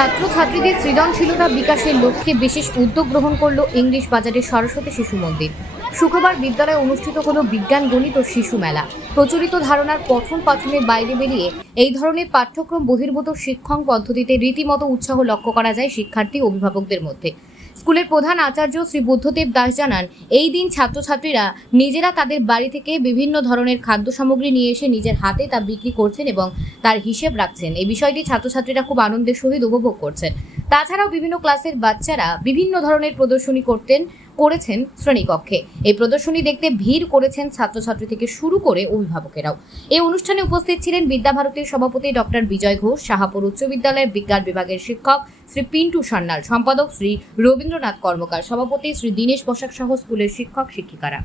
ছাত্রছাত্রীদের সৃজনশীলতা বিকাশের লক্ষ্যে বিশেষ উদ্যোগ গ্রহণ করল ইংলিশ বাজারের সরস্বতী শিশু মন্দির। শুক্রবার বিদ্যালয়ে অনুষ্ঠিত হলো বিজ্ঞান, গণিত ও শিশু মেলা। প্রচলিত ধারণার পঠন পাঠনের বাইরে বেরিয়ে এই ধরনের পাঠ্যক্রম বহির্ভূত শিক্ষণ পদ্ধতিতে রীতিমতো উৎসাহ লক্ষ্য করা যায় শিক্ষার্থী অভিভাবকদের মধ্যে। স্কুলের প্রধান আচার্য শ্রী বুদ্ধদেব দাস জানান, এই দিন ছাত্রছাত্রীরা নিজেরা তাদের বাড়ি থেকে বিভিন্ন ধরনের খাদ্য সামগ্রী নিয়ে এসে নিজের হাতে তা বিক্রি করছেন এবং তার হিসেব রাখছেন। এই বিষয়টি ছাত্রছাত্রীরা খুব আনন্দের সহিত উপভোগ করছেন। তাছাড়াও বিভিন্ন ক্লাসের বাচ্চারা বিভিন্ন ধরনের প্রদর্শনী করতেন। করেছেন শ্রেণীকক্ষে। এই প্রদর্শনী দেখতে ভিড় করেছেন ছাত্রছাত্রী থেকে শুরু করে অভিভাবকেরাও। এই অনুষ্ঠানে উপস্থিত ছিলেন বিদ্যাভারতীর সভাপতি ডক্টর বিজয় ঘোষ, শাহাপুর উচ্চ বিদ্যালয়ের বিজ্ঞান বিভাগের শিক্ষক শ্রী পিন্টু সান্যাল, সম্পাদক শ্রী রবীন্দ্রনাথ কর্মকার, সভাপতি শ্রী দীনেশ বসাক সহ স্কুলের শিক্ষক শিক্ষিকারা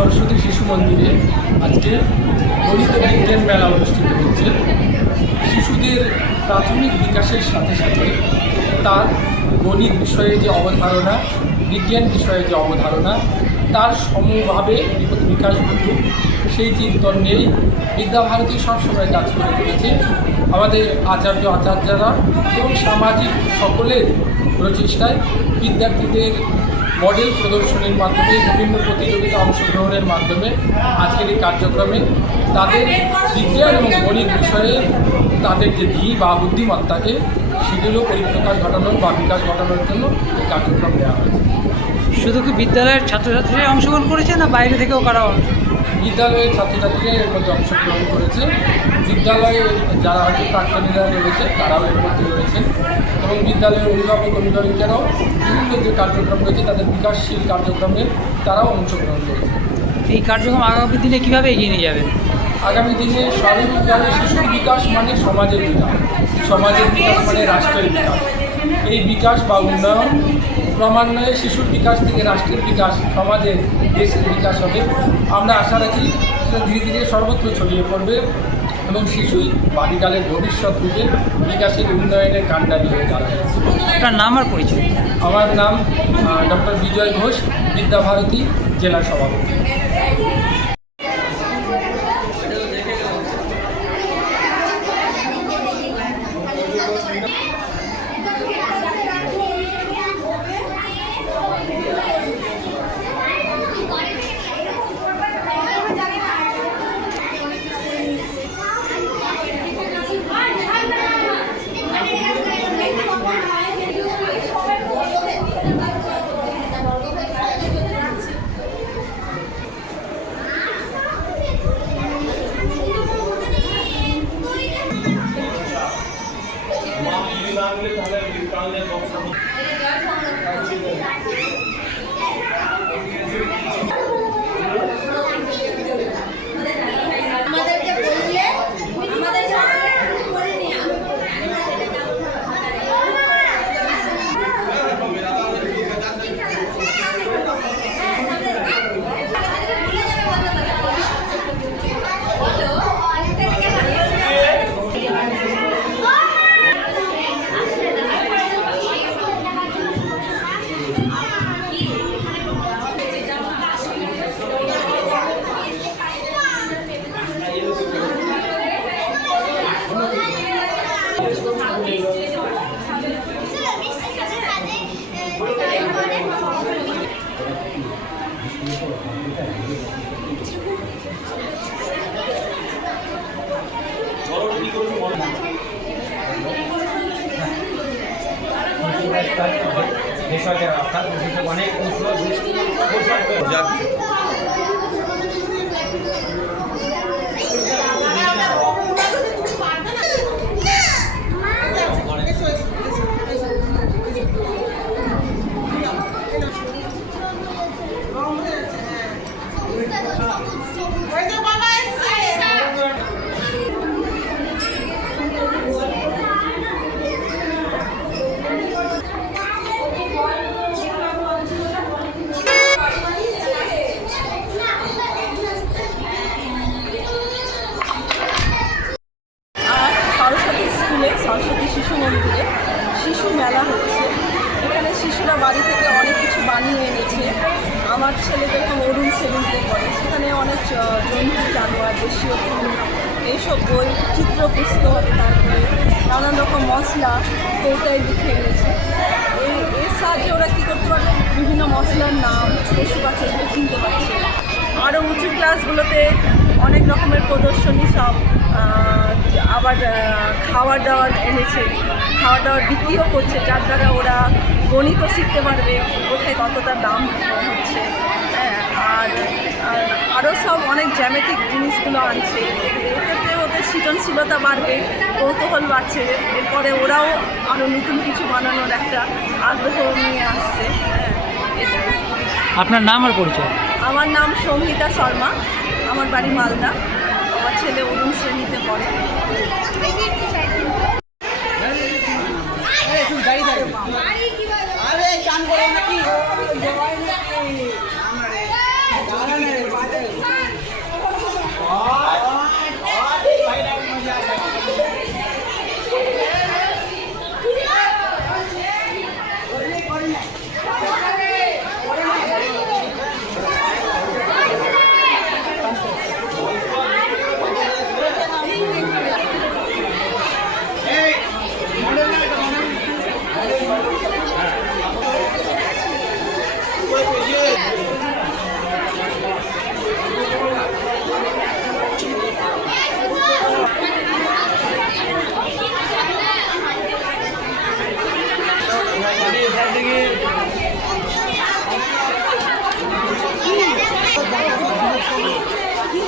সরস্বতী শিশু মন্দিরে আজকে গণিত বিজ্ঞান মেলা অনুষ্ঠিত হচ্ছে। শিশুদের প্রাথমিক বিকাশের সাথে সাথে তার গণিত বিষয়ে যে অবধারণা, বিজ্ঞান বিষয়ে যে অবধারণা, তার সমভাবে বিকাশ ঘটুক, সেই চিন্তন নিয়েই বিদ্যাভারতী সবসময় কাজ করে চলেছে। আমাদের আচার্য, আচার্যরা এবং সামাজিক সকলের প্রচেষ্টায় বিদ্যার্থীদের মডেল প্রদর্শনীর মাধ্যমে বিভিন্ন প্রতিযোগিতা অংশগ্রহণের মাধ্যমে আজকের এই কার্যক্রমে তাদের বিজ্ঞান এবং গণিত বিষয়ে তাদের যে ধী বা বুদ্ধিমত্তাকে সেগুলো পরিপ্রকাশ ঘটানোর বা বিকাশ ঘটানোর জন্য এই কার্যক্রম দেওয়া হয়েছে। শুধু কি বিদ্যালয়ের ছাত্রছাত্রীরা অংশগ্রহণ করেছে না বাইরে থেকেও কারা অংশ বিদ্যালয়ের ছাত্রছাত্রীরা এর মধ্যে অংশগ্রহণ করেছে। বিদ্যালয়ে যারা হয়তো প্রাক্তনীরা রয়েছে তারাও এর মধ্যে রয়েছেন। এবং বিদ্যালয়ের অভিভাবক অভিভাবিকারাও বিভিন্ন যে কার্যক্রম রয়েছে তাদের বিকাশশীল কার্যক্রমে তারাও অংশগ্রহণ করেছে এই কার্যক্রম আগামী দিনে কীভাবে এগিয়ে নিয়ে যাবেন আগামী দিনে স্বাভাবিকভাবে শিশুর বিকাশ মানে সমাজের বিকাশ। সমাজের বিকাশ মানে রাষ্ট্রের বিকাশ। এই বিকাশ বা উন্নয়ন ক্রমান্বয়ে শিশুর বিকাশ থেকে রাষ্ট্রের বিকাশ সমাজের দেশের বিকাশ হবে। আমরা আশা রাখি সেটা ধীরে ধীরে সর্বত্র ছড়িয়ে পড়বে এবং শিশুই বালিকালের ভবিষ্যৎ রূপে বিকাশের উন্নয়নের কাণ্ডারি হয়ে দাঁড়াবে। আপনার নাম আর পরিচয়? আমার নাম ডক্টর বিজয় ঘোষ বিদ্যাভারতী জেলা সভাপতি। 나왔는데 다음에 우리 다음에 먹고 অনেক ছেলে যখন অরুণ সেভেন্থে পড়ে সেখানে অনেক জন্তু জানোয়ার দেশীয় এইসব বই চিত্র পুস্তক তারপরে নানান রকম মশলা কৌটায় লিখে এনেছে। এই এর সাহায্যে ওরা কী করতে পারবে? বিভিন্ন মশলার নাম পশু পাখি এগুলো চিনতে পারছে। আরও উঁচু ক্লাসগুলোতে অনেক রকমের প্রদর্শনী সব আবার আহ, দাওয়ার এনেছে। খাবার দাবার বিক্রিও করছে যার দ্বারা ওরা গণিতও শিখতে পারবে কোথায় কতটা দাম হচ্ছে। আর আর আরও সব অনেক জ্যামেটিক জিনিসগুলো আনছে। এক্ষেত্রে ওদের সৃজনশীলতা বাড়বে কৌতূহল বাড়ছে এরপরে ওরাও আরও নতুন কিছু বানানোর একটা আগ্রহ নিয়ে আসছে। হ্যাঁ আপনার নাম আর পরিচয়? আমার নাম সঙ্গীতা শর্মা আমার বাড়ি মালদা। আমার ছেলে অরুণ শ্রেণীতে পড়ে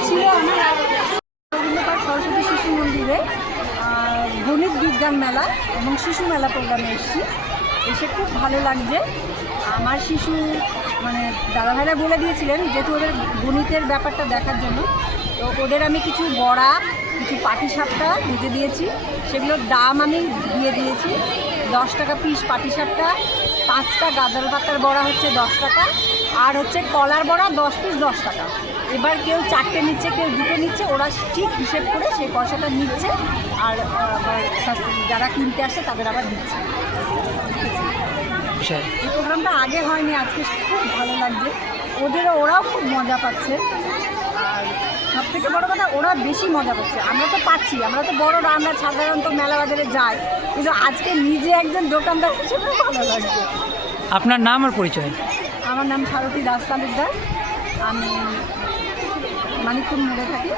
ছিল আমার রবীন্দ্রপাঠ সরস্বতী শিশু মন্দিরে আহ, গণিত বিজ্ঞান মেলা এবং শিশু মেলা প্রোগ্রামে এসেছি। এসে খুব ভালো লাগছে। আমার শিশু মানে দাদাভাইরা বলে দিয়েছিলেন যেহেতু ওদের গণিতের ব্যাপারটা দেখার জন্য। তো ওদের আমি কিছু বড়া, কিছু পাটি সাপটা ভেজে দিয়েছি। সেগুলোর দাম আমি দিয়ে দিয়েছি। দশ টাকা পিস পাটি সাপটা পাঁচটা গাদাল পাতার বড়া হচ্ছে দশ টাকা, আর হচ্ছে কলার বড়া দশ পিস দশ টাকা। এবার কেউ চারটে নিচ্ছে কেউ দুটো নিচ্ছে ওরা ঠিক হিসেব করে সেই পয়সাটা নিচ্ছে আর যারা কিনতে আসে তাদের আবার দিচ্ছে। বিষয় এই প্রোগ্রামটা আগে হয়নি আজকে খুব ভালো লাগছে। ওদেরও ওরাও খুব মজা পাচ্ছে। আর সব থেকে বড়ো কথা ওরা বেশি মজা পাচ্ছে। আমরা তো পাচ্ছি আমরা তো বড়রা আমরা সাধারণত মেলা বাজারে যাই। কিন্তু আজকে নিজে একজন দোকানদার হিসেবে ভালো লাগছে। আপনার নাম আর পরিচয়? আমার নাম সারথী দাস তালুকদার। আমি মানিকপুর মোড়ে থাকি।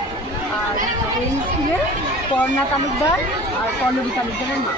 আর এই স্কুলের পর্ণা তালুকদার আর পল্লবী তালুকদারের মা।